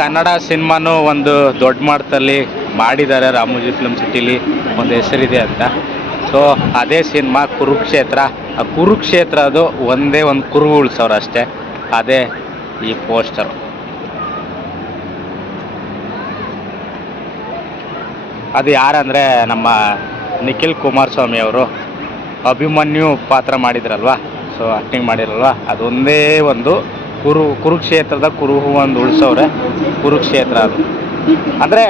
ಕನ್ನಡ ಸಿನಿಮಾನು ಒಂದು ದೊಡ್ಡ ಮಟ್ಟದಲ್ಲಿ ಮಾಡಿದ್ದಾರೆ. ರಾಮೋಜಿ ಫಿಲ್ಮ್ ಸಿಟಿಲಿ ಒಂದು ಹೆಸರಿದೆ ಅಂತ. ಸೊ ಅದೇ ಸಿನಿಮಾ ಕುರುಕ್ಷೇತ್ರ. ಆ ಕುರುಕ್ಷೇತ್ರ ಅದು ಒಂದೇ ಒಂದು ಕುರು ಉಳ್ಸೋರು ಅಷ್ಟೇ. ಅದೇ ಈ ಪೋಸ್ಟರ್. ಅದು ಯಾರಂದರೆ ನಮ್ಮ ನಿಖಿಲ್ ಕುಮಾರಸ್ವಾಮಿ ಅವರು ಅಭಿಮನ್ಯು ಪಾತ್ರ ಮಾಡಿದ್ರಲ್ವ, ಸೊ ಆ್ಯಕ್ಟಿಂಗ್ ಮಾಡಿರಲ್ವ, ಅದೊಂದೇ ಒಂದು ಕುರುಕ್ಷೇತ್ರದ ಕುರುಹು ಒಂದು ಉಳಿಸೋರೆ ಕುರುಕ್ಷೇತ್ರ. ಅದು ಅಂದರೆ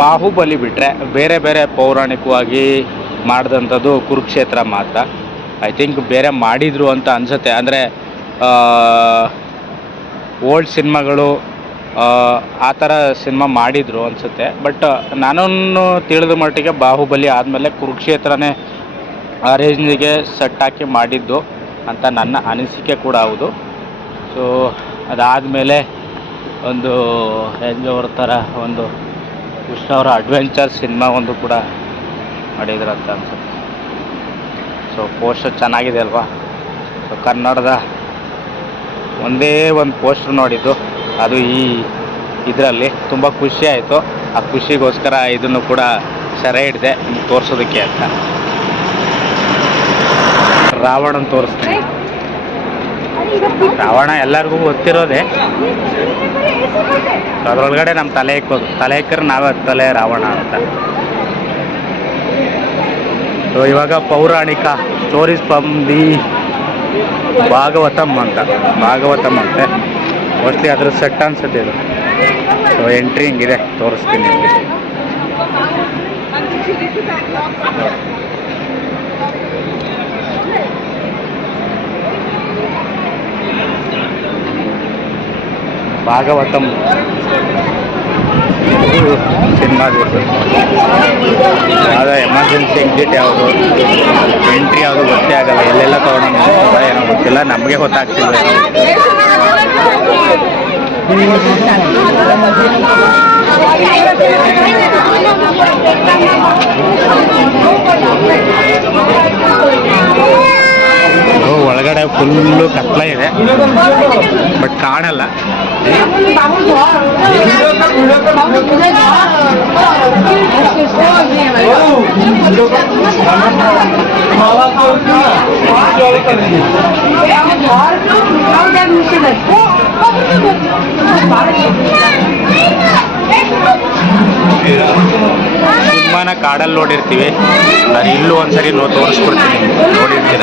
ಬಾಹುಬಲಿ ಬಿಟ್ಟರೆ ಬೇರೆ ಬೇರೆ ಪೌರಾಣಿಕವಾಗಿ ಮಾಡಿದಂಥದ್ದು ಕುರುಕ್ಷೇತ್ರ ಮಾತ್ರ. ಐ ಥಿಂಕ್ ಬೇರೆ ಮಾಡಿದರು ಅಂತ ಅನಿಸುತ್ತೆ. ಅಂದರೆ ಓಲ್ಡ್ ಸಿನಿಮಾಗಳು ಆ ಥರ ಸಿನಿಮಾ ಮಾಡಿದರು ಅನಿಸುತ್ತೆ. ಬಟ್ ನಾನು ತಿಳಿದ ಮಟ್ಟಿಗೆ ಬಾಹುಬಲಿ ಆದಮೇಲೆ ಕುರುಕ್ಷೇತ್ರನೇ ಆ ರೇಂಜಿಗೆ ಸೆಟ್ ಹಾಕಿ ಮಾಡಿದ್ದು ಅಂತ ನನ್ನ ಅನಿಸಿಕೆ ಕೂಡ ಹೌದು. ಸೊ ಅದಾದಮೇಲೆ ಒಂದು ಅವ್ರ ಥರ ಒಂದು ಕೃಷ್ಣ ಅವರ ಅಡ್ವೆಂಚರ್ ಸಿನಿಮಾ ಒಂದು ಕೂಡ ಮಾಡಿದ್ರು ಅಂತ ಅನಿಸುತ್ತೆ. ಸೊ ಪೋಸ್ಟರ್ ಚೆನ್ನಾಗಿದೆ ಅಲ್ವಾ. ಸೊ ಕನ್ನಡದ ಒಂದೇ ಒಂದು ಪೋಸ್ಟರ್ ನೋಡಿದ್ದು, ಅದು ಈ ಇದರಲ್ಲಿ ತುಂಬ ಖುಷಿ ಆಯಿತು. ಆ ಖುಷಿಗೋಸ್ಕರ ಇದನ್ನು ಕೂಡ ಸೆರೆ ಹಿಡಿದೆ ನಿಮ್ಗೆ ತೋರಿಸೋದಕ್ಕೆ ಅಂತ. ರಾವಣನ ತೋರಿಸ್ತೀನಿ. ರಾವಣ ಎಲ್ಲರಿಗೂ ಗೊತ್ತಿರೋದೆ. ಅದರೊಳಗಡೆ ನಮ್ಮ ತಲೆ ಇಕ್ಕೋದು, ತಲೆ ಇಕ್ಕರೆ ನಾವೇ ತಲೆ ರಾವಣ ಅಂತ. ಸೊ ಇವಾಗ ಪೌರಾಣಿಕ ಸ್ಟೋರೀಸ್ ಫ್ರಮ್ ದಿ ಭಾಗವತಮ್ ಅಂತ, ಭಾಗವತಮ್ ಅಂತೆ ಮೋಸ್ಟ್ಲಿ ಅದ್ರ ಸೆಟ್ ಅನ್ಸುತ್ತೆ ಇದು. ಸೊ ಎಂಟ್ರಿ ಹಿಂಗಿದೆ, ತೋರಿಸ್ತೀನಿ. ಭಾಗವತಮ್ ಸಿನಿಮಾ ಯಾವುದೋ ಎಮರ್ಜೆನ್ಸಿ ಎಕ್ಸಿಟ್ ಯಾವುದು, ಎಂಟ್ರಿ ಯಾವುದು ಗೊತ್ತೇ ಆಗಲ್ಲ. ಎಲ್ಲೆಲ್ಲ ತೊಗೊಂಡು ಏನೋ ಗೊತ್ತಿಲ್ಲ, ನಮಗೆ ಗೊತ್ತಾಗ್ತಿಲ್ಲ. ಒಳಗಡೆ ಫುಲ್ಲು ಕತ್ಲ ಇದೆ, ಬಟ್ ಕಾಣಲ್ಲ. ಸಿನಿಮಾನ ಕಾಡಲ್ಲಿ ನೋಡಿರ್ತೀವಿ, ನಾನು ಇಲ್ಲೂ ಒಂದ್ಸರಿ ತೋರಿಸ್ಕೊಡ್ತೀನಿ, ನೋಡಿರ್ತೀರ.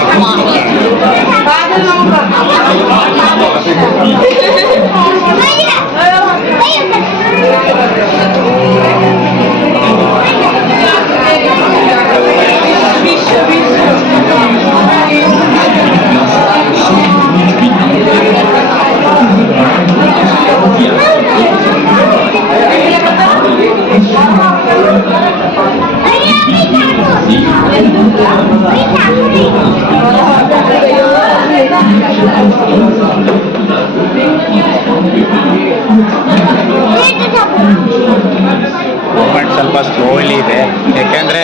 ಮೂಮೆಂಟ್ ಸ್ವಲ್ಪ ಸ್ಲೋಲಿ ಇದೆ, ಯಾಕೆಂದರೆ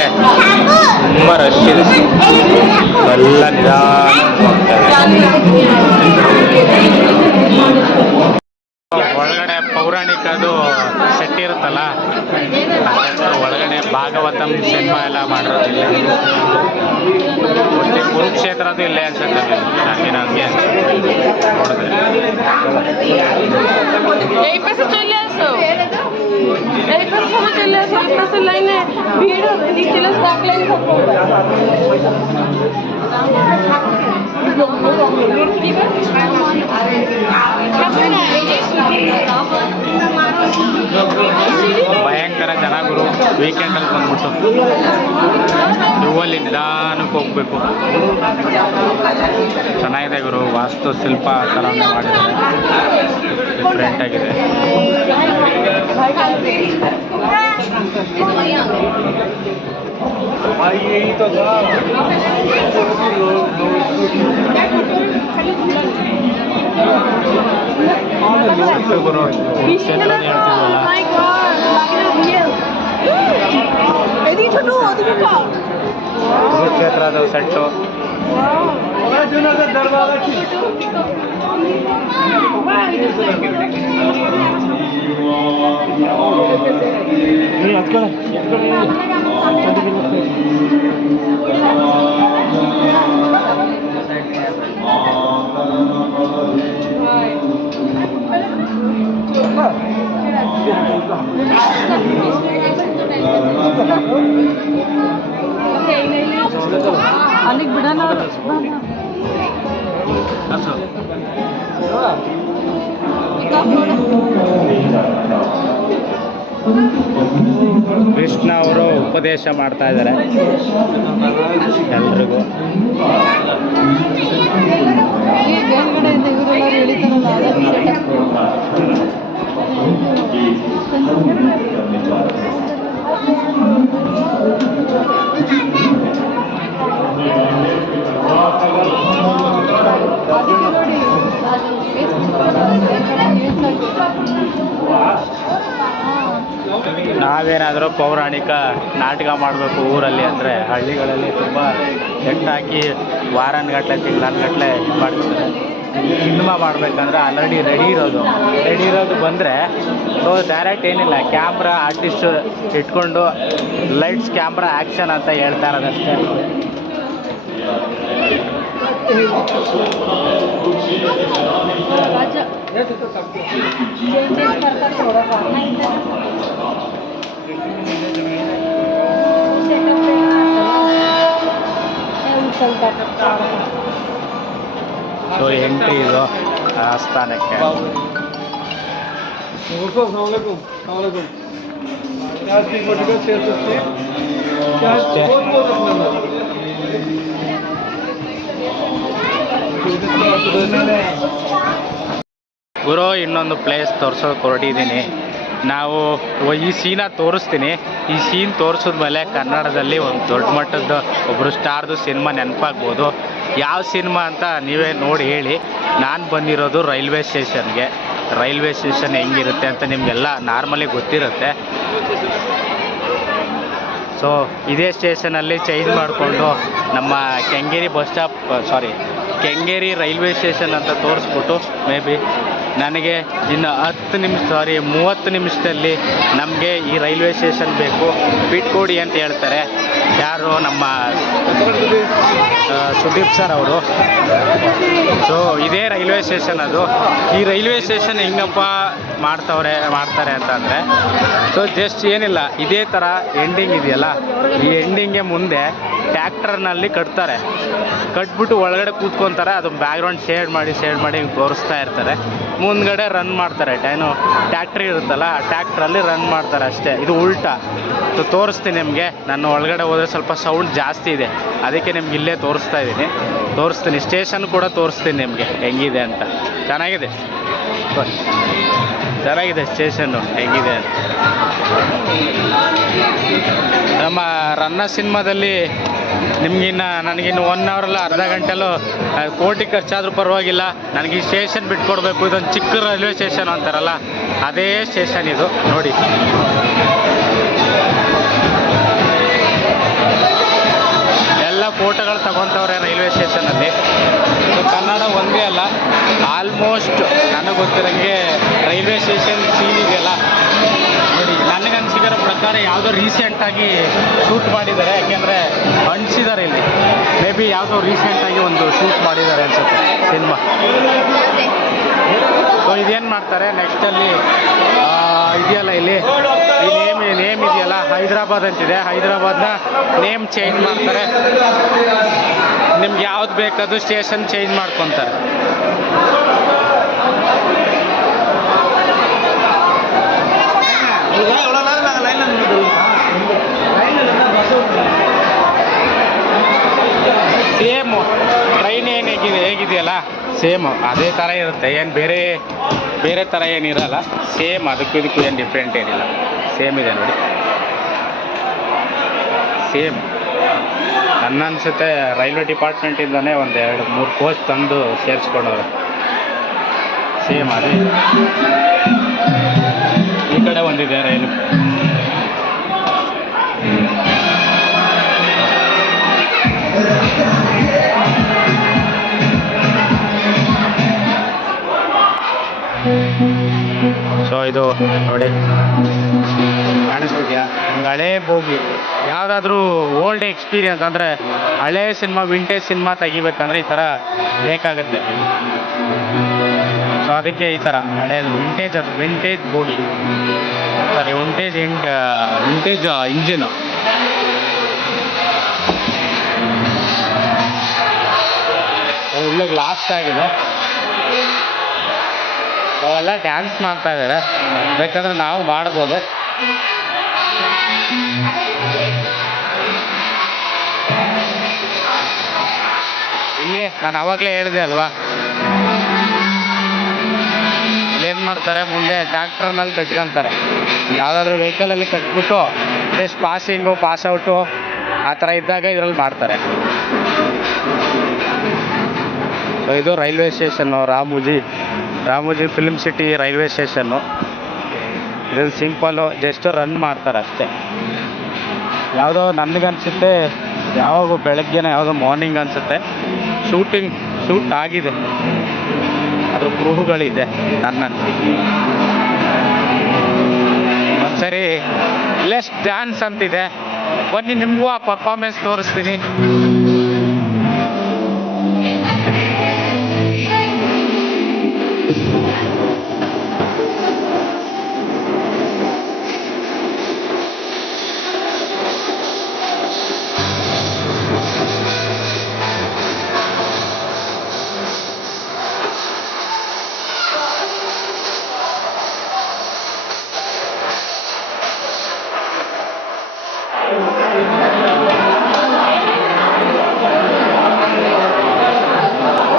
ತುಂಬ ರಶ್ ಇದೆ. ಎಲ್ಲ ಒಳಗಡೆ ಪೌರಾಣಿಕದು ಸೆಟ್ ಇರುತ್ತಲ್ಲ, ಒಳಗಡೆ ಭಾಗವತಮ್ ಸಿನಿಮಾ ಎಲ್ಲ ಮಾಡಿರೋದಿಲ್ಲ. ಒಟ್ಟು ಕುರುಕ್ಷೇತ್ರದ್ದು ಇಲ್ಲೇ ಅನ್ಸುತ್ತೆ ನನಗೆ ನೋಡಿದ್ರೆ. ಭಯಂಕರ ಜನ ಗುರು. ವೀಕೆಂಡಲ್ಲಿ ಬಂದ್ಬಿಟ್ಟು ಯುವಲ್ಲಿ ನಿಧಾನಕ್ಕೆ ಹೋಗ್ಬೇಕು. ಚೆನ್ನಾಗಿದೆ ಗುರು, ವಾಸ್ತು ಶಿಲ್ಪ ಥರನೇ ಮಾಡಿದ್ದಾರೆ, ಡಿಫ್ರೆಂಟ್ ಆಗಿದೆ. ಗುರು ಕ್ಷೇತ್ರ ಹೇಳ್ತಿದ್ವಲ್ಲ, ಕುರುಕ್ಷೇತ್ರದ ಸೆಟ್ಟು ಅಲ್ಲಿಗೆ ಬಿಡೋಣ. ಕೃಷ್ಣ ಅವರು ಉಪದೇಶ ಮಾಡ್ತಾ ಇದ್ದಾರೆ ಎಲ್ರಿಗೂ. ಈ ಮೇಲ್ಗಡೆಯಿಂದ ಇವರೆಲ್ಲ ಎಳಿತಾರಲ್ಲ ನಾವೇನಾದರೂ ಪೌರಾಣಿಕ ನಾಟಕ ಮಾಡಬೇಕು ಊರಲ್ಲಿ ಅಂದರೆ ಹಳ್ಳಿಗಳಲ್ಲಿ ತುಂಬ ಹಾಕಿ ವಾರನ್ಗಟ್ಟಲೆ ತಿಂಗಳನ್ಗಟ್ಟಲೆ ಇದು ಮಾಡ್ತಾರೆ. ಸಿನಿಮಾ ಮಾಡಬೇಕಂದ್ರೆ ಆಲ್ರೆಡಿ ರೆಡಿ ಇರೋದು ಬಂದರೆ ಸೊ ಡೈರೆಕ್ಟ್ ಏನಿಲ್ಲ, ಕ್ಯಾಮ್ರಾ ಆರ್ಟಿಸ್ಟ್ ಇಟ್ಕೊಂಡು ಲೈಟ್ಸ್ ಕ್ಯಾಮ್ರಾ ಆ್ಯಕ್ಷನ್ ಅಂತ ಹೇಳ್ತಾ ಇರೋದಷ್ಟೇ. ಸೊ ಎಂಟ್ರಿ ಇದು ಆಸ್ಥಾನಕ್ಕೆ. ಗುರು ಇನ್ನೊಂದು ಪ್ಲೇಸ್ ತೋರಿಸೋಕೆ ಹೊರಟಿದ್ದೀನಿ. ನಾವು ಈ ಸೀನ ತೋರಿಸ್ತೀನಿ. ಈ ಸೀನ್ ತೋರಿಸಿದ್ಮೇಲೆ ಕನ್ನಡದಲ್ಲಿ ಒಂದು ದೊಡ್ಡ ಮಟ್ಟದ ಒಬ್ಬರು ಸ್ಟಾರ್ದು ಸಿನಿಮಾ ನೆನಪಾಗ್ಬೋದು. ಯಾವ ಸಿನಿಮಾ ಅಂತ ನೀವೇ ನೋಡಿ ಹೇಳಿ. ನಾನು ಬಂದಿರೋದು ರೈಲ್ವೆ ಸ್ಟೇಷನ್ಗೆ. ರೈಲ್ವೆ ಸ್ಟೇಷನ್ ಹೆಂಗಿರುತ್ತೆ ಅಂತ ನಿಮಗೆಲ್ಲ ನಾರ್ಮಲಿ ಗೊತ್ತಿರುತ್ತೆ. ಸೊ ಇದೇ ಸ್ಟೇಷನಲ್ಲಿ ಚೇಂಜ್ ಮಾಡಿಕೊಂಡು ನಮ್ಮ ಕೆಂಗೇರಿ ಕೆಂಗೇರಿ ರೈಲ್ವೆ ಸ್ಟೇಷನ್ ಅಂತ ತೋರಿಸ್ಬಿಟ್ಟು ಮೇ ಬಿ ನನಗೆ ಇನ್ನು 30 ನಿಮಿಷದಲ್ಲಿ ನಮಗೆ ಈ ರೈಲ್ವೆ ಸ್ಟೇಷನ್ ಬೇಕು, ಬಿಟ್ಕೊಡಿ ಅಂತ ಹೇಳ್ತಾರೆ. ಯಾರು ನಮ್ಮ ಸುದೀಪ್ ಸರ್ ಅವರು. ಸೊ ಇದೇ ರೈಲ್ವೆ ಸ್ಟೇಷನ್ ಅದು. ಈ ರೈಲ್ವೆ ಸ್ಟೇಷನ್ ಹೆಂಗಪ್ಪ ಮಾಡ್ತಾರೆ ಅಂತಂದರೆ, ಸೊ ಜಸ್ಟ್ ಏನಿಲ್ಲ, ಇದೇ ಥರ ಎಂಡಿಂಗ್ ಇದೆಯಲ್ಲ, ಈ ಎಂಡಿಂಗ್ಗೆ ಮುಂದೆ ಟ್ಯಾಕ್ಟರ್ನಲ್ಲಿ ಕಟ್ಬಿಟ್ಟು ಒಳಗಡೆ ಕೂತ್ಕೊತಾರೆ. ಅದು ಬ್ಯಾಕ್ಗ್ರೌಂಡ್ ಶೇಡ್ ಮಾಡಿ ಹಿಂಗೆ ತೋರಿಸ್ತಾ ಇರ್ತಾರೆ. ಮುಂದ್ಗಡೆ ರನ್ ಮಾಡ್ತಾರೆ. ಟ್ಯಾಕ್ಟ್ರಿ ಇರುತ್ತಲ್ಲ, ಆ ಟ್ಯಾಕ್ಟ್ರಲ್ಲಿ ರನ್ ಮಾಡ್ತಾರೆ ಅಷ್ಟೇ. ಇದು ಉಲ್ಟಾ. ಸೊ ತೋರಿಸ್ತೀನಿ ನಿಮಗೆ. ನಾನು ಒಳಗಡೆ ಹೋದರೆ ಸ್ವಲ್ಪ ಸೌಂಡ್ ಜಾಸ್ತಿ ಇದೆ, ಅದಕ್ಕೆ ನಿಮ್ಗೆ ಇಲ್ಲೇ ತೋರಿಸ್ತೀನಿ. ಸ್ಟೇಷನ್ ಕೂಡ ತೋರಿಸ್ತೀನಿ ನಿಮಗೆ ಹೆಂಗಿದೆ ಅಂತ. ಚೆನ್ನಾಗಿದೆ ಸ್ಟೇಷನ್ನು ಹೆಂಗಿದೆ ಅಂತ. ನಮ್ಮ ರನ್ನ ಸಿನಿಮಾದಲ್ಲಿ ನನಗಿನ್ನು 1 ಅವರಲ್ಲ ಅರ್ಧ ಗಂಟೆಲೂ ಕೋಟಿ ಖರ್ಚಾದರೂ ಪರವಾಗಿಲ್ಲ, ನನಗೆ ಈ ಸ್ಟೇಷನ್ ಬಿಟ್ಕೊಡ್ಬೇಕು, ಇದೊಂದು ಚಿಕ್ಕ ರೈಲ್ವೆ ಸ್ಟೇಷನ್ ಅಂತಾರಲ್ಲ, ಅದೇ ಸ್ಟೇಷನ್ ಇದು ನೋಡಿ. ಎಲ್ಲ ಫೋಟೋಗಳು ತಗೊತವ್ರೆ ರೈಲ್ವೆ ಸ್ಟೇಷನಲ್ಲಿ. ಕನ್ನಡ ಒಂದೇ ಅಲ್ಲ, ಆಲ್ಮೋಸ್ಟ್ ನನಗೆ ಗೊತ್ತಿರೋಂಗೆ ರೈಲ್ವೆ ಸ್ಟೇಷನ್ ಸೀನ್ ಇದೆಯಲ್ಲ ನೋಡಿ, ನನಗನ್ಸಿರೋ ಪ್ರಕಾರ ಯಾವುದೋ ರೀಸೆಂಟಾಗಿ ಶೂಟ್ ಮಾಡಿದ್ದಾರೆ. ಯಾಕೆಂದರೆ ಅಂಟಿಸಿದ್ದಾರೆ ಇಲ್ಲಿ. ಮೇ ಬಿ ಯಾವುದೋ ರೀಸೆಂಟಾಗಿ ಒಂದು ಶೂಟ್ ಮಾಡಿದ್ದಾರೆ ಅನ್ಸುತ್ತೆ ಸಿನಿಮಾ. ಸೊ ಇದೇನು ಮಾಡ್ತಾರೆ ನೆಕ್ಸ್ಟಲ್ಲಿ ಇದೆಯಲ್ಲ, ಇಲ್ಲಿ ಈ ನೇಮ್ ಇದೆಯಲ್ಲ, ಹೈದ್ರಾಬಾದ್ ಅಂತಿದೆ. ಹೈದ್ರಾಬಾದ್ನ ನೇಮ್ ಚೇಂಜ್ ಮಾಡ್ತಾರೆ. ನಿಮ್ಗೆ ಯಾವ್ದು ಬೇಕಾದ್ರೂ ಸ್ಟೇಷನ್ ಚೇಂಜ್ ಮಾಡ್ಕೊತಾರೆ. ಸೇಮ್ ಟ್ರೈನ್ ಏನು ಹೇಗಿದೆಯಲ್ಲ, ಸೇಮ್ ಅದೇ ಥರ ಇರುತ್ತೆ. ಏನು ಬೇರೆ ಥರ ಏನಿರಲ್ಲ. ಸೇಮ್ ಅದಕ್ಕೂ ಏನು ಡಿಫ್ರೆಂಟ್ ಏನಿಲ್ಲ, ಸೇಮ್ ಇದೆ ನೋಡಿ. ಸೇಮ್ ನನ್ನ ಅನಿಸುತ್ತೆ ರೈಲ್ವೆ ಡಿಪಾರ್ಟ್ಮೆಂಟಿಂದನೇ 1-2-3 ಕೋಚ್ ತಂದು ಸೇರಿಸ್ಕೊಂಡವ್ರೆ. ಸೇಮ್ ಅದೇ ಈ ಕಡೆ ಒಂದಿದೆ ರೈಲು. ಇದು ನೋಡಿ ಕಾಣಿಸ್ತಿದ್ಯಾ, ಒಂದು ಹಳೇ ಬೋಗಿ. ಯಾವುದಾದ್ರೂ ಓಲ್ಡ್ ಎಕ್ಸ್ಪೀರಿಯನ್ಸ್ ಅಂದರೆ ಹಳೇ ಸಿನಿಮಾ, ವಿಂಟೇಜ್ ಸಿನಿಮಾ ತೆಗಿಬೇಕಂದ್ರೆ ಈ ಥರ ಬೇಕಾಗುತ್ತೆ. ಸೊ ಅದಕ್ಕೆ ಈ ಥರ ಹಳೇದು ವಿಂಟೇಜ್ ಬೋಗಿ, ಸಾರಿ ವಿಂಟೇಜ್ ಇಂಜಿನು. ಒಳ್ಳೆ ಗ್ಲಾಸ್ ಆಗಿದೆ. ಅವೆಲ್ಲ ಡ್ಯಾನ್ಸ್ ಮಾಡ್ತಾ ಇದ್ದಾರೆ, ಬೇಕಾದ್ರೆ ನಾವು ಮಾಡ್ಬೋದು. ಇಲ್ಲಿ ನಾನು ಅವಾಗಲೇ ಹೇಳಿದೆ ಅಲ್ವಾ, ಏನು ಮಾಡ್ತಾರೆ ಮುಂದೆ ಟ್ಯಾಕ್ಟ್ರನಲ್ಲಿ ಕಟ್ಕೊತಾರೆ. ಯಾವುದಾದ್ರೂ ವೆಹಿಕಲಲ್ಲಿ ಕಟ್ಬಿಟ್ಟು ಜಸ್ಟ್ ಪಾಸಿಂಗು ಪಾಸ್ಔಟು ಆ ಥರ ಇದ್ದಾಗ ಇದರಲ್ಲಿ ಮಾಡ್ತಾರೆ. ಸೊ ಇದು railway station, Ramoji film city railway station. ಇದನ್ನು ಸಿಂಪಲ್ಲು ಜಸ್ಟ್ ರನ್ ಮಾಡ್ತಾರೆ ಅಷ್ಟೇ. ಯಾವುದೋ ನನಗನ್ಸುತ್ತೆ ಯಾವಾಗ ಬೆಳಗ್ಗೆನೇ ಯಾವುದೋ ಮಾರ್ನಿಂಗ್ ಅನಿಸುತ್ತೆ ಶೂಟ್ ಆಗಿದೆ, ಅದ್ರ ಪ್ರೂಫ್ಗಳಿದೆ ನನ್ನ. ಒಂದ್ಸರಿ ಲೆಸ್ ಡ್ಯಾನ್ಸ್ ಅಂತಿದೆ, ಬನ್ನಿ ನಿಮಗೂ ಆ ಪರ್ಫಾರ್ಮೆನ್ಸ್ ತೋರಿಸ್ತೀನಿ.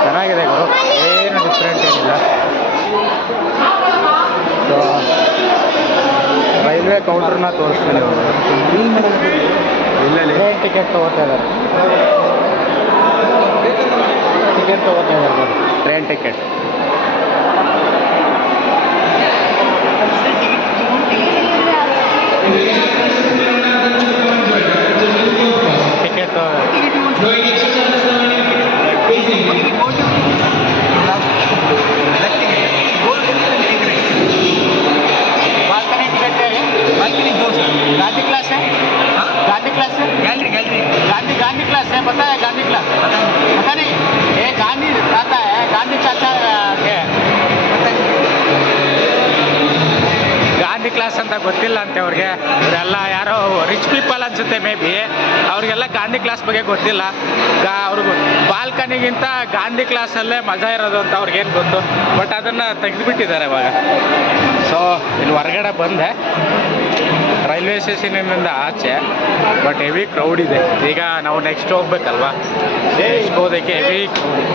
ಚೆನ್ನಾಗಿದೆ ಗುರು, ಏನು ಡಿಫ್ರೆಂಟ್ ಏನಿಲ್ಲ. ಸೊ ರೈಲ್ವೆ ಕೌಂಟ್ರನ್ನ ತೋರಿಸ್ತೀನಿ. ಟ್ರೈನ್ ಟಿಕೆಟ್ ತೊಗೋತಾ ಇದ್ದಾರೆ, ಟ್ರೈನ್ ಟಿಕೆಟ್. गांधी क्लास है, पता है गांधी क्लास? पता नहीं, ये गांधी चाचा है, गांधी चाचा के ಗಾಂಧಿ ಕ್ಲಾಸ್ ಅಂತ ಗೊತ್ತಿಲ್ಲ ಅಂತೆ ಅವ್ರಿಗೆ. ಇವರೆಲ್ಲ ಯಾರೋ ರಿಚ್ ಪೀಪಲ್ ಅನ್ಸುತ್ತೆ ಮೇ ಬಿ, ಅವ್ರಿಗೆಲ್ಲ ಗಾಂಧಿ ಕ್ಲಾಸ್ ಬಗ್ಗೆ ಗೊತ್ತಿಲ್ಲ. ಅವ್ರಿಗೂ ಬಾಲ್ಕನಿಗಿಂತ ಗಾಂಧಿ ಕ್ಲಾಸಲ್ಲೇ ಮಜಾ ಇರೋದು ಅಂತ ಅವ್ರಿಗೇನು ಗೊತ್ತು, ಬಟ್ ಅದನ್ನು ತೆಗೆದುಬಿಟ್ಟಿದ್ದಾರೆ ಇವಾಗ. ಸೊ ಇಲ್ಲಿ ಹೊರಗಡೆ ಬಂದೆ ರೈಲ್ವೆ ಸ್ಟೇಷನಿಂದ ಆಚೆ, ಬಟ್ ಹೆವಿ ಕ್ರೌಡ್ ಇದೆ. ಈಗ ನಾವು ನೆಕ್ಸ್ಟ್ ಹೋಗ್ಬೇಕಲ್ವಾ, ನೆಕ್ಸ್ಟ್ ಹೋಗೋದಕ್ಕೆ ಹೆವಿ ಕ್ರೌಡ್.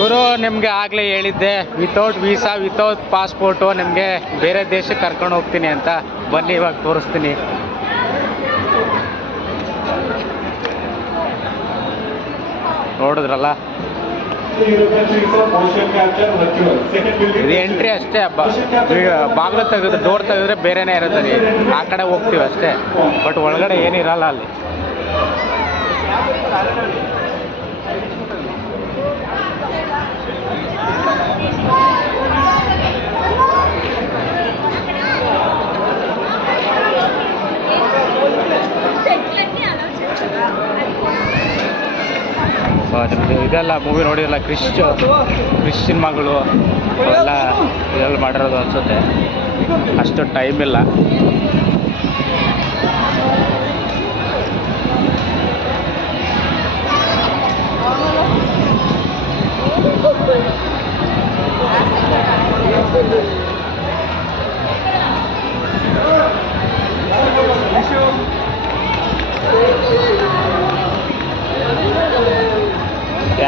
ಗುರು ನಿಮಗೆ ಆಗಲೇ ಹೇಳಿದ್ದೆ, ವಿತೌಟ್ ವೀಸಾ ವಿತೌಟ್ ಪಾಸ್ಪೋರ್ಟು ನಿಮಗೆ ಬೇರೆ ದೇಶಕ್ಕೆ ಕರ್ಕೊಂಡು ಹೋಗ್ತೀನಿ ಅಂತ. ಬನ್ನಿ ಇವಾಗ ತೋರಿಸ್ತೀನಿ. ನೋಡಿದ್ರಲ್ಲ, ಇದು ಎಂಟ್ರಿ ಅಷ್ಟೇ. ಬಾಗಿಲು ತೆಗೆದ್ರೆ, ಡೋರ್ ತೆಗೆದ್ರೆ ಬೇರೆನೇ ಇರುತ್ತೆ, ಆ ಕಡೆ ಹೋಗ್ತೀವಿ ಅಷ್ಟೇ, ಬಟ್ ಒಳಗಡೆ ಏನಿರಲ್ಲ ಅಲ್ಲಿ. ನಿಮ್ಮದು ಇದೆಲ್ಲ ಮೂವಿ ನೋಡಿರಲ್ಲ, ಕ್ರಿಶ್ ಸಿನಿಮಾಗಳು ಅವೆಲ್ಲ ಇದೆಲ್ಲ ಮಾಡಿರೋದು ಅನಿಸುತ್ತೆ. ಅಷ್ಟು ಟೈಮ್ ಇಲ್ಲ.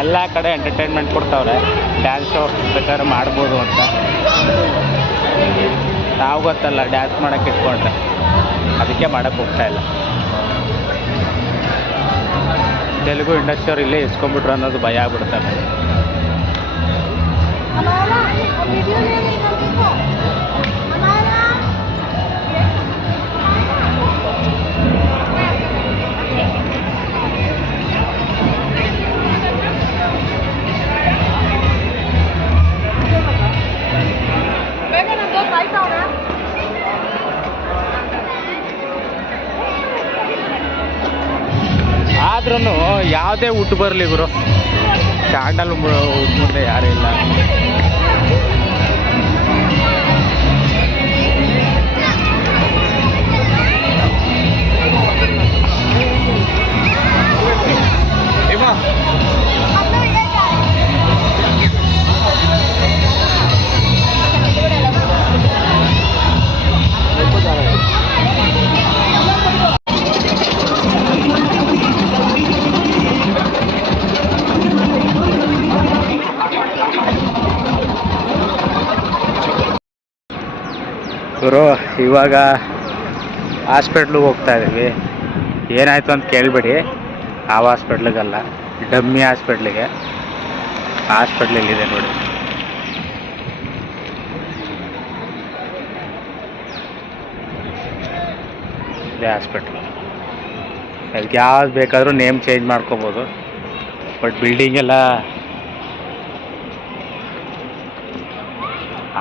ಎಲ್ಲ ಕಡೆ ಎಂಟರ್ಟೈನ್ಮೆಂಟ್ ಕೊಡ್ತಾವ್ರೆ, ಡ್ಯಾನ್ಸ್ ಶೋ ಬೇಕಾದ್ರೆ ಮಾಡ್ಬೋದು ಅಂತ. ನಾವು ಗೊತ್ತಲ್ಲ ಡ್ಯಾನ್ಸ್ ಮಾಡೋಕ್ಕೆ ಇಟ್ಕೊಂಡ್ರೆ, ಅದಕ್ಕೆ ಮಾಡೋಕ್ಕೆ ಹೋಗ್ತಾಯಿಲ್ಲ. ತೆಲುಗು ಇಂಡಸ್ಟ್ರಿಯವ್ರು ಇಲ್ಲೇ ಇಸ್ಕೊಂಡ್ಬಿಟ್ರು ಅನ್ನೋದು ಭಯ ಆಗ್ಬಿಡ್ತಾರೆ. ಆದ್ರೂ ಯಾವುದೇ ವುಡ್ ಬರಲಿ ಗುರು, ಸ್ಯಾಂಡಲ್ ವುಡ್ ಮುಂದೆ ಯಾರೂ ಇಲ್ಲ. ಗುರು ಇವಾಗ ಹಾಸ್ಪಿಟ್ಲಿಗೆ ಹೋಗ್ತಾ ಇದ್ದೀವಿ. ಏನಾಯಿತು ಅಂತ ಕೇಳಬೇಡಿ, ಯಾವ ಹಾಸ್ಪಿಟ್ಲಿಗಲ್ಲ, ಡಮ್ಮಿ ಹಾಸ್ಪಿಟ್ಲಿಗೆ. ಹಾಸ್ಪಿಟ್ಲಲ್ಲಿದೆ ನೋಡಿ. ಇದೇ ಹಾಸ್ಪಿಟ್ಲು. ಅದಕ್ಕೆ ಯಾವ್ದು ಬೇಕಾದರೂ ನೇಮ್ ಚೇಂಜ್ ಮಾಡ್ಕೋಬೋದು. ಬಟ್ ಬಿಲ್ಡಿಂಗ್ ಎಲ್ಲ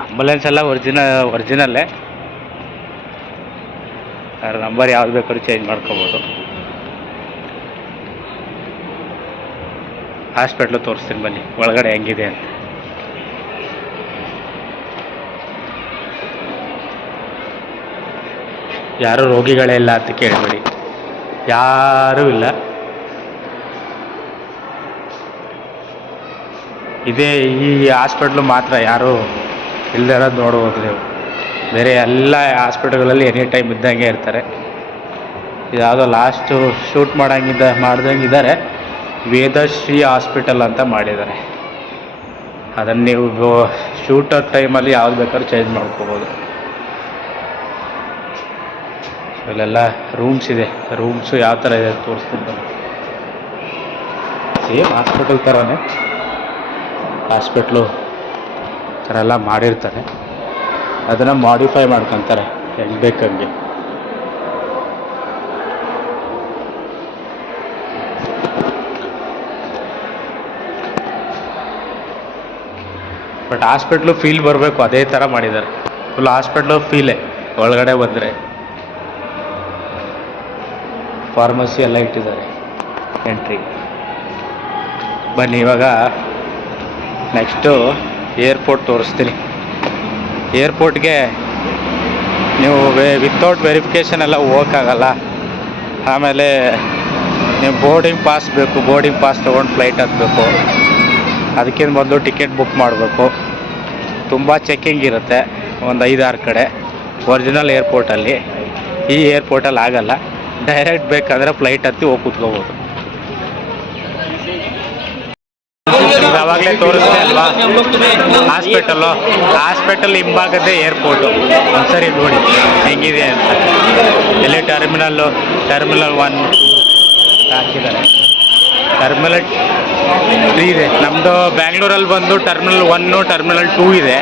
ಆಂಬುಲೆನ್ಸ್ ಎಲ್ಲ ಒರಿಜಿನಲ್ಲೇ. ಅದ್ರ ನಂಬರ್ ಯಾವ್ದು ಬೇಕಾದ್ರೂ ಚೇಂಜ್ ಮಾಡ್ಕೋಬೋದು. ಹಾಸ್ಪಿಟ್ಲು ತೋರಿಸ್ತೀನಿ ಬನ್ನಿ ಒಳಗಡೆ ಹೆಂಗಿದೆ ಅಂತ. ಯಾರೂ ರೋಗಿಗಳೇ ಇಲ್ಲ ಅಂತ ಕೇಳಬೇಡಿ, ಯಾರೂ ಇಲ್ಲ. ಇದೇ ಈ ಹಾಸ್ಪಿಟ್ಲು ಮಾತ್ರ ಯಾರೂ ಇಲ್ಲದೆ ಇರೋದು ನೋಡ್ಬೋದು ನೀವು. ಬೇರೆ ಎಲ್ಲ ಹಾಸ್ಪಿಟಲ್ಗಳಲ್ಲಿ ಎನಿ ಟೈಮ್ ಇದ್ದಂಗೆ ಇರ್ತಾರೆ. ಯಾವುದೋ ಲಾಸ್ಟು ಶೂಟ್ ಮಾಡ್ದಂಗಿದ್ದಾರೆ, ವೇದಶ್ರೀ ಹಾಸ್ಪಿಟಲ್ ಅಂತ ಮಾಡಿದ್ದಾರೆ. ಅದನ್ನು ನೀವು ಶೂಟರ್ ಟೈಮಲ್ಲಿ ಯಾವ್ದು ಬೇಕಾದ್ರೂ ಚೇಂಜ್ ಮಾಡ್ಕೋಬೋದು. ಇಲ್ಲೆಲ್ಲ ರೂಮ್ಸ್ ಇದೆ. ರೂಮ್ಸು ಯಾವ ಥರ ಇದೆ ತೋರಿಸ್ತೀನಿ. ಸೇಮ್ ಹಾಸ್ಪಿಟಲ್ ಥರನೇ, ಹಾಸ್ಪಿಟ್ಲು ಥರ ಎಲ್ಲ ಮಾಡಿರ್ತಾರೆ. ಅದನ್ನು ಮಾಡಿಫೈ ಮಾಡ್ಕೊತಾರೆ ಹೆಂಗೆ ಬೇಕಂಗೆ. ಬಟ್ ಹಾಸ್ಪಿಟ್ಲು ಫೀಲ್ ಬರಬೇಕು, ಅದೇ ಥರ ಮಾಡಿದ್ದಾರೆ. ಫುಲ್ ಹಾಸ್ಪಿಟ್ಲು ಫೀಲೇ ಒಳಗಡೆ ಬಂದರೆ. ಫಾರ್ಮಸಿ ಎಲ್ಲ ಇಟ್ಟಿದ್ದಾರೆ ಎಂಟ್ರಿ. ಬನ್ನಿ ಇವಾಗ ನೆಕ್ಸ್ಟು ಏರ್ಪೋರ್ಟ್ ತೋರಿಸ್ತೀನಿ. ಏರ್ಪೋರ್ಟ್ಗೆ ನೀವು ವಿತೌಟ್ ವೆರಿಫಿಕೇಷನ್ ಎಲ್ಲ ಹೋಗೋಕ್ಕಾಗಲ್ಲ. ಆಮೇಲೆ ನೀವು ಬೋರ್ಡಿಂಗ್ ಪಾಸ್ ಬೇಕು, ಬೋರ್ಡಿಂಗ್ ಪಾಸ್ ತೊಗೊಂಡು ಫ್ಲೈಟ್ ಹತ್ತಬೇಕು. ಅದಕ್ಕಿಂತ ಮೊದಲು ಟಿಕೆಟ್ ಬುಕ್ ಮಾಡಬೇಕು. ತುಂಬ ಚೆಕ್ಕಿಂಗ್ ಇರುತ್ತೆ, ಒಂದು 5-6 ಕಡೆ ಒರಿಜಿನಲ್ ಏರ್ಪೋರ್ಟಲ್ಲಿ. ಈ ಏರ್ಪೋರ್ಟಲ್ಲಿ ಆಗಲ್ಲ. ಡೈರೆಕ್ಟ್ ಬೇಕಂದರೆ ಫ್ಲೈಟ್ ಹತ್ತಿ ಹೋಗಿ ಕೂತ್ಕೋಬೋದು. ಆವಾಗಲೇ ತೋರಿಸ್ದೆ ಅಲ್ವಾ ಹಾಸ್ಪಿಟಲ್ ಹಿಂಭಾಗದೇ ಏರ್ಪೋರ್ಟು. ಒಂದ್ಸರಿ ನೋಡಿ ಹೆಂಗಿದೆ ಅಂತ. ಎಲ್ಲಿ ಟರ್ಮಿನಲ್ 1, 2 ಹಾಕಿದ್ದಾರೆ. ಟರ್ಮಿನಲ್ 3 ಇದೆ. ನಮ್ಮದು ಬ್ಯಾಂಗ್ಳೂರಲ್ಲಿ ಬಂದು ಟರ್ಮಿನಲ್ 1, ಟರ್ಮಿನಲ್ 2 ಇದೆ.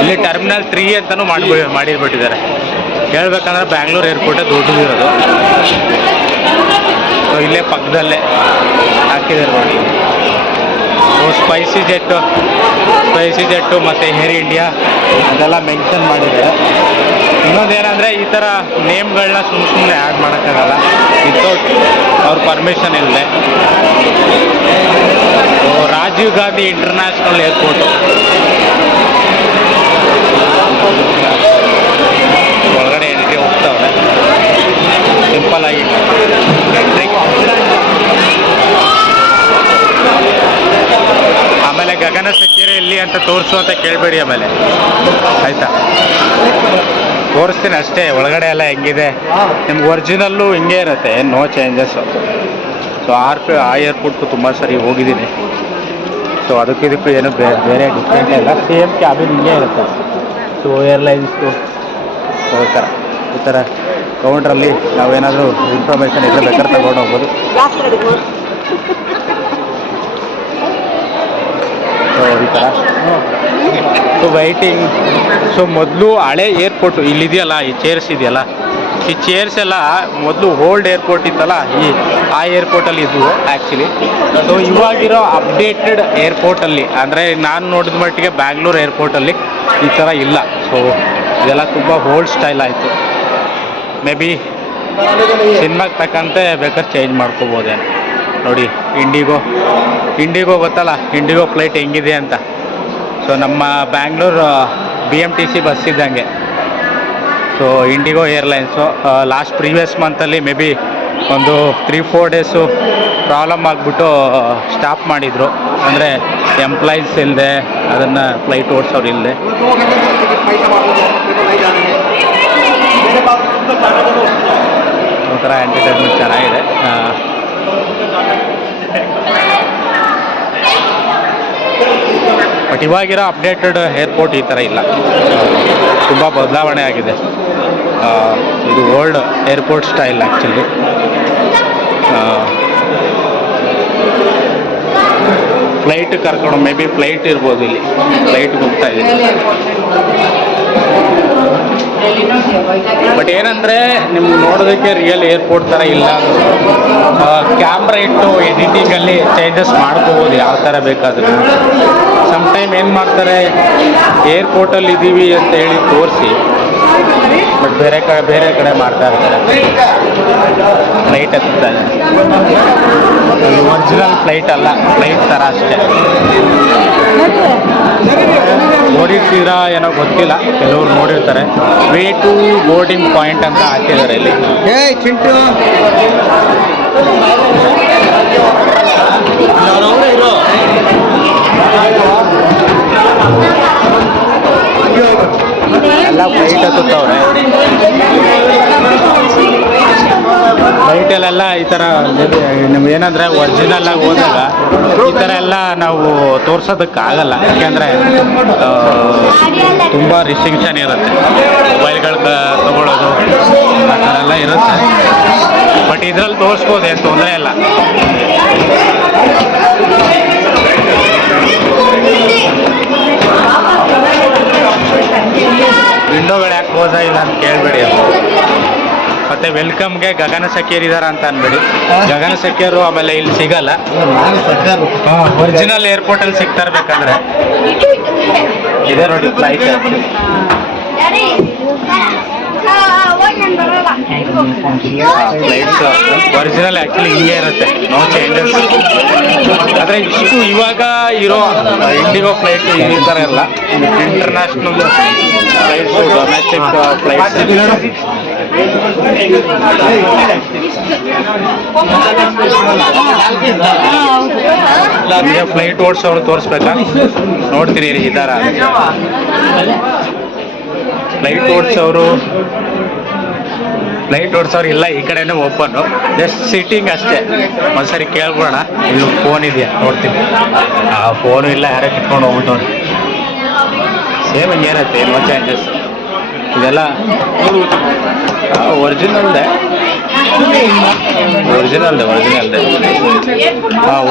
ಇಲ್ಲಿ ಟರ್ಮಿನಲ್ 3 ಅಂತಲೂ ಮಾಡಿಬಿಟ್ಟಿದ್ದಾರೆ. ಹೇಳ್ಬೇಕಂದ್ರೆ ಬ್ಯಾಂಗ್ಳೂರು ಏರ್ಪೋರ್ಟೇ ದೊಡ್ಡದಿರೋದು. ಸೊ ಇಲ್ಲೇ ಪಕ್ಕದಲ್ಲೇ ಹಾಕಿದ್ದಾರೆ ನೋಡಿ. ಸ್ಪೈಸಿ ಜೆಟ್ಟು ಮತ್ತು ಏರ್ ಇಂಡಿಯಾ ಅದೆಲ್ಲ ಮೆನ್ಷನ್ ಮಾಡಿದ್ದಾರೆ. ಇನ್ನೊಂದೇನೆಂದರೆ ಈ ಥರ ನೇಮ್ಗಳನ್ನ ಸುಮ್ಮನೆ ಆ್ಯಡ್ ಮಾಡೋಕ್ಕಾಗಲ್ಲ ವಿತೌಟ್ ಅವ್ರ ಪರ್ಮಿಷನ್ ಇಲ್ಲದೆ. Rajiv Gandhi international airport. ಒಳಗಡೆ ಎಂಟ್ರಿ ಹೋಗ್ತಾವ್ರೆ ಸಿಂಪಲ್ಲಾಗಿ ಎಂಟ್ರಿ. ಆಮೇಲೆ ಗಗನಚುಕ್ಕಿ ಎಲ್ಲಿ ಅಂತ ತೋರಿಸು ಅಂತ ಕೇಳಬೇಡಿ ಆಮೇಲೆ, ಆಯಿತಾ? ತೋರಿಸ್ತೀನಿ ಅಷ್ಟೇ. ಒಳಗಡೆ ಎಲ್ಲ ಹೆಂಗಿದೆ ನಿಮ್ಗೆ ಒರಿಜಿನಲ್ಲು ಹಿಂಗೆ ಇರುತ್ತೆ, ನೋ ಚೇಂಜಸ್ಸು. ಸೊ ಆ ಏರ್ಪೋರ್ಟ್ಗೂ ತುಂಬ ಸರಿ ಹೋಗಿದ್ದೀನಿ. ಸೊ ಇದಕ್ಕೂ ಏನು ಬೇರೆ ಡಿಫ್ರೆಂಟ್ ಇಲ್ಲ, ಸೇಮ್ ಕ್ಯಾಬಿನ್ ಹಿಂಗೆ ಇರುತ್ತೆ. ಸೊ ಏರ್ಲೈನ್ಸ್ದು ಈ ಥರ ಕೌಂಟ್ರಲ್ಲಿ ನಾವೇನಾದರೂ ಇನ್ಫಾರ್ಮೇಷನ್ ಇದ್ದರೆ ಬೇಕಾದ್ರೆ ತಗೊಂಡು ಹೋಗ್ಬೋದು. ಸೊ ಈ ಥರ ಸೊ ವೈಟಿಂಗ್. ಸೊ ಮೊದಲು ಹಳೆ ಏರ್ಪೋರ್ಟು ಇಲ್ಲಿದೆಯಲ್ಲ, ಈ ಚೇರ್ಸ್ ಇದೆಯಲ್ಲ, ಈ ಚೇರ್ಸ್ ಎಲ್ಲ ಮೊದಲು ಓಲ್ಡ್ ಏರ್ಪೋರ್ಟ್ ಇತ್ತಲ್ಲ, ಆ ಏರ್ಪೋರ್ಟಲ್ಲಿ ಇದ್ವು ಆ್ಯಕ್ಚುಲಿ. ಸೊ ಇವಾಗಿರೋ ಅಪ್ಡೇಟೆಡ್ ಏರ್ಪೋರ್ಟಲ್ಲಿ ಅಂದರೆ ನಾನು ನೋಡಿದ ಮಟ್ಟಿಗೆ ಬ್ಯಾಂಗ್ಳೂರು ಏರ್ಪೋರ್ಟಲ್ಲಿ ಈ ಥರ ಇಲ್ಲ. ಸೊ ಇದೆಲ್ಲ ತುಂಬ ಓಲ್ಡ್ ಸ್ಟೈಲ್ ಆಯಿತು. ಮೇ ಬಿ ಸಿನಿಮಾಗೆ ತಕ್ಕಂತೆ ಬೇಕಾದ್ರೆ ಚೇಂಜ್ ಮಾಡ್ಕೋಬೋದೇನೋ. ನೋಡಿ ಇಂಡಿಗೋ ಗೊತ್ತಲ್ಲ, ಇಂಡಿಗೋ ಫ್ಲೈಟ್ ಹೆಂಗಿದೆ ಅಂತ. ಸೊ ನಮ್ಮ ಬ್ಯಾಂಗ್ಳೂರು BMTC ಬಸ್ ಇದ್ದಂಗೆ. So IndiGo airlines last previous ಮಂತಲ್ಲಿ ಮೇ ಬಿ ಒಂದು 3-4 ಡೇಸು ಪ್ರಾಬ್ಲಮ್ ಆಗಿಬಿಟ್ಟು ಸ್ಟಾಪ್ ಮಾಡಿದರು. ಅಂದರೆ ಎಂಪ್ಲಾಯೀಸ್ ಇಲ್ಲದೆ, ಅದನ್ನು ಫ್ಲೈಟ್ ಓಡಿಸೋರು ಇಲ್ಲದೆ. ಒಂಥರ ಎಂಟರ್ಟೈನ್ಮೆಂಟ್ ಚೆನ್ನಾಗಿದೆ. ಬಟ್ ಇವಾಗಿರೋ ಅಪ್ಡೇಟೆಡ್ ಏರ್ಪೋರ್ಟ್ ಈ ಥರ ಇಲ್ಲ, ತುಂಬ ಬದಲಾವಣೆ ಆಗಿದೆ. ಇದು old airport style actually. Flight ಕರ್ಕೊಂಡು ಮೇ ಬಿ ಫ್ಲೈಟ್ ಇರ್ಬೋದು, ಇಲ್ಲಿ ಫ್ಲೈಟ್ಗೆ ಹೋಗ್ತಾ ಇದೆ. ಬಟ್ ಏನಂದರೆ ನಿಮ್ಗೆ ನೋಡೋದಕ್ಕೆ ರಿಯಲ್ ಏರ್ಪೋರ್ಟ್ ಥರ ಇಲ್ಲ. ಕ್ಯಾಮ್ರಾ ಇಟ್ಟು ಎಡಿಟಿಂಗಲ್ಲಿ ಚೇಂಜಸ್ ಮಾಡ್ಕೋಬೋದು ಯಾವ ಥರ ಬೇಕಾದರೂ. ಸಮ್ಟೈಮ್ ಏನು ಮಾಡ್ತಾರೆ, ಏರ್ಪೋರ್ಟಲ್ಲಿ ಇದ್ದೀವಿ ಅಂತ ಹೇಳಿ ತೋರಿಸಿ ಬಟ್ ಬೇರೆ ಕಡೆ ಮಾಡ್ತಾ ಇರ್ತಾರೆ. ಫ್ಲೈಟ್ ಹತ್ತುತ್ತಾರೆ, ಒರಿಜಿನಲ್ ಫ್ಲೈಟ್ ಅಲ್ಲ, ಫ್ಲೈಟ್ ಥರ ಅಷ್ಟೇ. ನೋಡಿರ್ತೀರಾ ಏನೋ ಗೊತ್ತಿಲ್ಲ, ಕೆಲವ್ರು ನೋಡಿರ್ತಾರೆ. ವೇ ಟು ಬೋರ್ಡಿಂಗ್ ಪಾಯಿಂಟ್ ಅಂತ ಹಾಕಿದ್ದಾರೆ ಇಲ್ಲಿ. ಎಲ್ಲ ಫ್ಲೈಟ್ ಹತ್ತುತ್ತವ್ರೆ. ಫ್ಲೈಟಲ್ಲೆಲ್ಲ ಈ ಥರ ನಿಮ್ಗೆ ಏನಂದರೆ ಒರಿಜಿನಲ್ ಆಗಿ ಹೋದಾಗ ಈ ಥರ ಎಲ್ಲ ನಾವು ತೋರ್ಸೋದಕ್ಕಾಗಲ್ಲ. ಯಾಕೆಂದರೆ ತುಂಬ ರಿಸ್ಟ್ರಿಕ್ಷನ್ ಇರುತ್ತೆ, ಮೊಬೈಲ್ಗಳು ತೊಗೊಳ್ಳೋದು ಆ ಥರ ಎಲ್ಲ ಇರುತ್ತೆ. ಬಟ್ ಇದರಲ್ಲಿ ತೋರಿಸ್ಬೋದು, ಏನು ತೊಂದರೆ ಇಲ್ಲ. ವಿಂಡೋಗಳು ಯಾಕೆ ಕ್ಲೋಸ್ ಆಗಿಲ್ಲ ಅಂತ ಕೇಳಬೇಡಿ. ಮತ್ತು ವೆಲ್ಕಮ್ಗೆ ಗಗನ ಸಖಿಯರ್ ಇದ್ದಾರೆ ಅಂತ ಅನ್ಬೇಡಿ. ಗಗನ ಸಖಿಯರು ಆಮೇಲೆ ಇಲ್ಲಿ ಸಿಗಲ್ಲ, ಒರಿಜಿನಲ್ ಏರ್ಪೋರ್ಟಲ್ಲಿ ಸಿಗ್ತಾ ಇರ್ಬೇಕಂದ್ರೆ. ಇದೆ ನೋಡಿ ಫ್ಲೈಟ್. ಫ್ಲೈಟ್ಸ್ ಒರಿಜಿನಲ್ ಆ್ಯಕ್ಚುಲಿ ಹಿಂಗೆ ಇರುತ್ತೆ, ನೋ ಚೇಂಜಸ್. ಆದರೆ ಇಷ್ಟು ಇವಾಗ ಇರೋ ಇಂಡಿಗೋ ಫ್ಲೈಟ್ ಈ ಥರ ಎಲ್ಲ international flights, domestic flights flight ಓಡಿಸೋರು ತೋರಿಸ್ಬೇಕಾ? ನೋಡ್ತೀನಿ ಇದಾರ ಫ್ಲೈಟ್ ಓಡಿಸೋರು ಇಲ್ಲ. ಈ ಕಡೆನೇ ಓಪನ್ನು, ಜಸ್ಟ್ ಸಿಟ್ಟಿಂಗ್ ಅಷ್ಟೇ. ಒಂದ್ಸರಿ ಕೇಳ್ಬೋಣ, ಇಲ್ಲಿ ಫೋನ್ ಇದೆಯಾ ನೋಡ್ತೀನಿ. ಫೋನು ಇಲ್ಲ, ಯಾರೇ ಕಿತ್ಕೊಂಡು ಹೋಗ್ಬಿಟ್ಟು. ಸೇಮ್ ಹಿಂಗೇನತ್ತೆ, ನೋ ಚಾರ್ಜಸ್. ಇದೆಲ್ಲ ಒರಿಜಿನಲ್ದೆ.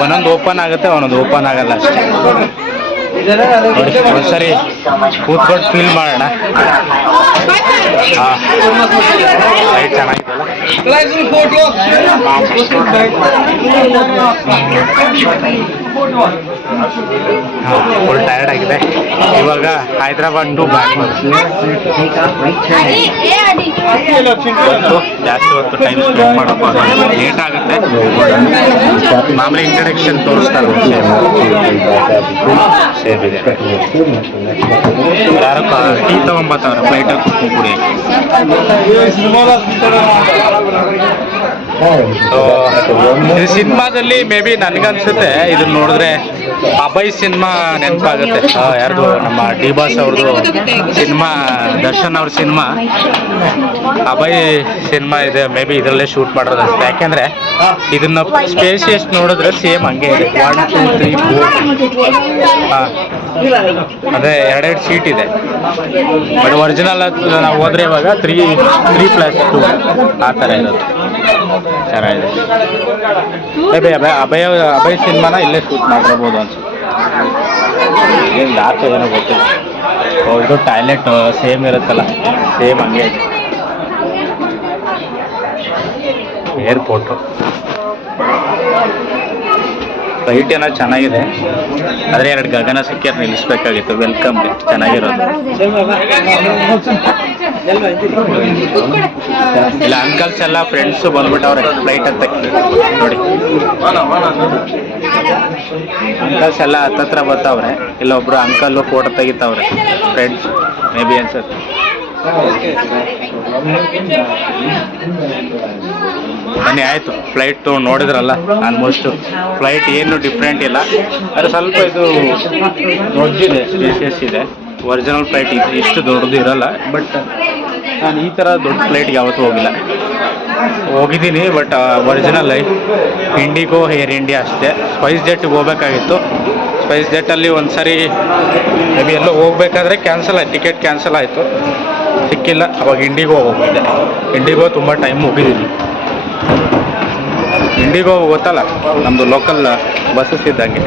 ಒಂದೊಂದು ಓಪನ್ ಆಗುತ್ತೆ, ಒಂದೊಂದು ಓಪನ್ ಆಗಲ್ಲ ಅಷ್ಟೇ. ಒಂದ್ಸರಿ ಕೂತ್ಕೊಂಡು ಫೀಲ್ ಮಾಡೋಣ. ಫ್ಲೈಟ್ ಚೆನ್ನಾಗಿತ್ತಲ್ಲ. ಫುಲ್ ಟಯರ್ಡ್ ಆಗಿದೆ. ಇವಾಗ ಹೈದ್ರಾಬಾದ್ ಟು ಬ್ಯಾಂಗ್ಳೂರ್. ಜಾಸ್ತಿ ಹೊತ್ತು ಟೈಮ್ ಸ್ಪೆಂಡ್ ಮಾಡೋಕ್ಕೂ ಲೇಟ್ ಆಗುತ್ತೆ. ಮಾಮೂಲಿ ಇಂಟ್ರಡಕ್ಷನ್ ತೋರಿಸ್ತಾರೆ. ಯಾರೋ ಟೀ ತಗೊಂಬತ್ತವ್ರೆ ಫ್ಲೈಟಲ್ಲಿ ಕುತ್ಕೊಂಡು ಕುಡಿ. ಈ ಸಿನಿಮಾದಲ್ಲಿ ಮೇ ಬಿ ನನಗನ್ಸುತ್ತೆ ಇದನ್ನ ನೋಡಿದ್ರೆ ಅಭಯ್ ಸಿನಿಮಾ ನೆನಪಾಗುತ್ತೆ. ಯಾರ್ದು, ನಮ್ಮ ಡಿ ಬಾಸ್ ಅವ್ರದ್ದು ಸಿನಿಮಾ, ದರ್ಶನ್ ಅವ್ರ ಸಿನಿಮಾ ಅಭಯ್ ಸಿನಿಮಾ ಇದೆ. ಮೇ ಬಿ ಇದರಲ್ಲೇ ಶೂಟ್ ಮಾಡೋದು ಅಷ್ಟೇ. ಯಾಕೆಂದರೆ ಇದನ್ನ ಸ್ಪೇಸಿಯಸ್ ನೋಡಿದ್ರೆ ಸೇಮ್ ಹಂಗೆ ಇದೆ. 1, 2, 3, 4 ಅದೇ 2 ಸೀಟ್ ಇದೆ. ಬಟ್ ಒರಿಜಿನಲ್ ನಾವು ಹೋದ್ರೆ ಇವಾಗ 3+2 ಆ ಥರ ಇರುತ್ತೆ. ಚೆನ್ನಾಗಿದೆ. ಅಭಯ್ ಸಿನಿಮಾನ ಇಲ್ಲೇ ಶೂಟ್ ಮಾಡಿರ್ಬೋದು ಅನ್ಸುತ್ತೆ. ಏನು ಆಚೆ ಏನೋ ಗೊತ್ತಿಲ್ಲ. ಇದು ಟಾಯ್ಲೆಟ್ ಸೇಮ್ ಇರುತ್ತಲ್ಲ, ಸೇಮ್ ಹಂಗೆ ಇದೆ. ಏರ್ಪೋರ್ಟು ಫ್ಲೈಟ್ ಏನೋ ಚೆನ್ನಾಗಿದೆ. ಆದರೆ 2 ಗಗನ ಸಖಿಯರ್ ನಿಲ್ಲಿಸ್ಬೇಕಾಗಿತ್ತು ವೆಲ್ಕಮ್ಗೆ. ಚೆನ್ನಾಗಿರೋದು. ಇಲ್ಲ ಅಂಕಲ್ಸ್ ಎಲ್ಲ ಫ್ರೆಂಡ್ಸು ಬಂದ್ಬಿಟ್ಟವ್ರೆ ಫ್ಲೈಟ್ ಹತ್ತಕ್ಕೆ ನೋಡಿ. ಅಂಕಲ್ಸ್ ಎಲ್ಲ ಹತ್ತತ್ರ ಬರ್ತಾವ್ರೆ. ಇಲ್ಲೊಬ್ರು ಅಂಕಲ್ಲು ಫೋಟೋ ತೆಗಿತಾವ್ರೆ ಫ್ರೆಂಡ್ಸ್ ಮೇ ಬಿ ಅನ್ಸುತ್ತೆ. ಬನ್ನಿ ಆಯಿತು. ಫ್ಲೈಟು ನೋಡಿದ್ರಲ್ಲ ಆಲ್ಮೋಸ್ಟು ಫ್ಲೈಟ್ ಏನು ಡಿಫ್ರೆಂಟ್ ಇಲ್ಲ. ಅದು ಸ್ವಲ್ಪ ಇದು ದೊಡ್ಡದಿದೆ, ಸ್ಪೇಸಿಯಸ್ ಇದೆ. ಒರಿಜಿನಲ್ ಫ್ಲೈಟ್ ಇಷ್ಟು ದೊಡ್ಡದು ಇರಲ್ಲ. ಬಟ್ ನಾನು ಈ ಥರ ದೊಡ್ಡ ಫ್ಲೈಟ್ಗೆ ಯಾವತ್ತೂ ಹೋಗಿದ್ದೀನಿ. But original IndiGo, air India ಅಷ್ಟೇ. ಸ್ಪೈಸ್ ಜೆಟ್ಗೆ ಹೋಗ್ಬೇಕಾಗಿತ್ತು. ಸ್ಪೈಸ್ ಜೆಟ್ಟಲ್ಲಿ ಒಂದು ಸರಿ ಮೇ ಬಿ ಎಲ್ಲೋ ಹೋಗ್ಬೇಕಾದ್ರೆ ಕ್ಯಾನ್ಸಲ್ ಆಯ್ತು, ಟಿಕೆಟ್ ಕ್ಯಾನ್ಸಲ್ ಆಯಿತು, ಸಿಕ್ಕಿಲ್ಲ. ಅವಾಗ ಇಂಡಿಗೋ ಹೋಗಿದ್ದೆ. ಇಂಡಿಗೋ ತುಂಬ ಟೈಮ್ ಹೋಗಿದ್ದೀನಿ. ಇಂಡಿಗೋ ಗೊತ್ತಲ್ಲ, ನಮ್ಮದು ಲೋಕಲ್ ಬಸ್ಸಸ್ ಇದ್ದಂಗೆ.